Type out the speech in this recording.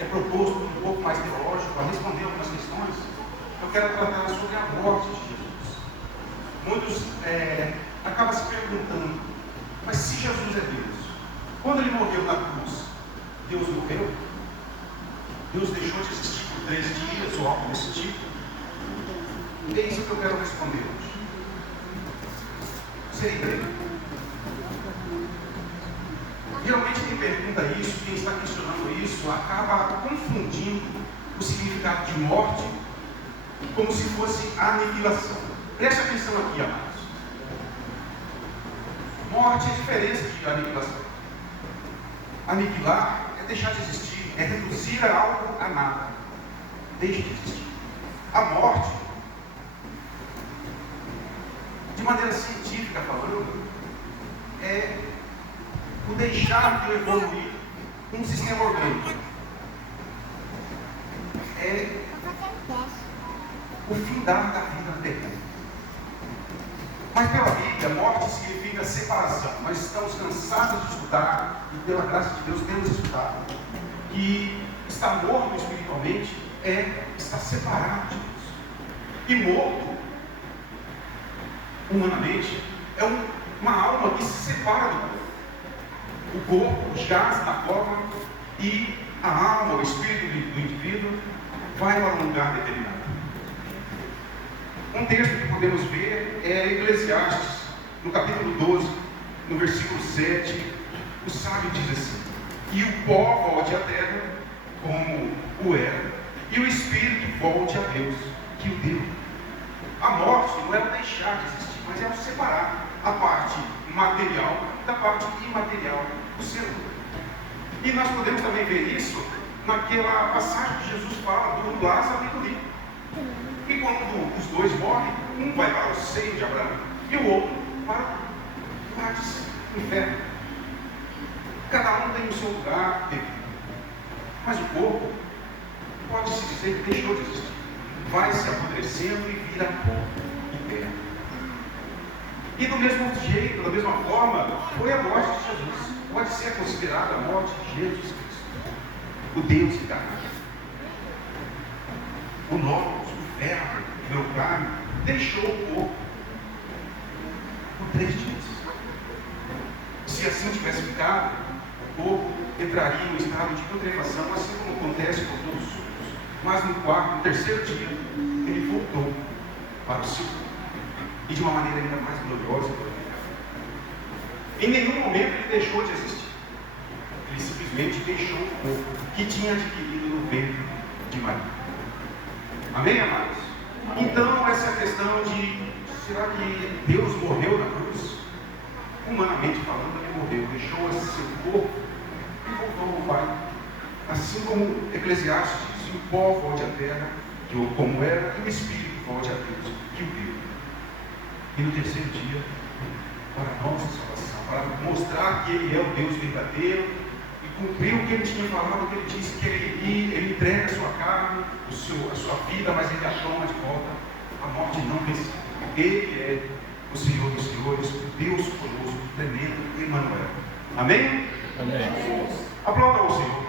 é proposto um pouco mais teológico, a responder algumas questões, eu quero tratar sobre a morte de Jesus. Muitos acabam se perguntando, mas se Jesus é Deus, quando ele morreu na cruz, Deus morreu? Deus deixou de existir por 3 dias ou algo desse tipo? É isso que eu quero responder hoje. Serei breve. Geralmente quem pergunta isso, quem está questionando isso, acaba confundindo o significado de morte como se fosse aniquilação. Preste atenção aqui, amados. Morte é diferença de aniquilação. Aniquilar é deixar de existir, é reduzir algo a nada. Deixa de existir. A morte, de maneira científica falando, é o deixar de evoluir um sistema orgânico. É o findar da vida terrena. Mas pela Bíblia, morte significa separação. Nós estamos cansados de escutar, e pela graça de Deus temos escutado, que estar morto espiritualmente é estar separado de Deus. E morto, humanamente, é uma alma que se separa do corpo. O corpo jaz na cova e a alma, o espírito do indivíduo, vai para um lugar determinado. Um texto que podemos ver é Eclesiastes, no capítulo 12, no versículo 7, o sábio diz assim: e o pó volte à terra, como o era, e o espírito volte a Deus, que o deu. A morte não é o deixar de existir, mas é o separar a parte material da parte imaterial do ser humano. E nós podemos também ver isso naquela passagem que Jesus fala do Lázaro e do rico. E quando os dois morrem, um vai para o seio de Abraão e o outro para o Hades, o inferno. Cada um tem o seu lugar devido. Mas o corpo pode-se dizer que deixou de existir. Vai se apodrecendo e vira pó e terra. E do mesmo jeito, da mesma forma, foi a morte de Jesus. Pode ser considerada a morte de Jesus Cristo, o Deus encarnado. O Logos, o Verbo, o meu carne, deixou o corpo por 3 dias. Se assim tivesse ficado, o corpo entraria em um estado de putrefação, assim como acontece com todos os outros. Mas no 3º dia, ele voltou para o seu corpo. E de uma maneira ainda mais gloriosa e glorificada. Em nenhum momento ele deixou de existir. Ele simplesmente deixou o corpo que tinha adquirido no ventre de Maria. Amém, amados? Então, essa questão de será que Deus morreu na cruz? Humanamente falando, ele morreu, deixou esse seu corpo e voltou ao Pai. Assim como Eclesiastes diz: o pó volte à terra, como era, e o Espírito volte a Deus, que o deu. E no 3º dia, para a nossa salvação, para mostrar que Ele é o Deus verdadeiro e cumprir o que Ele tinha falado, que Ele disse que Ele entrega a sua carne, a sua vida, mas Ele a toma de volta. A morte não venceu. Ele é o Senhor dos Senhores, o Deus conosco, tremendo Emmanuel. Amém? Amém. Aplauda ao Senhor.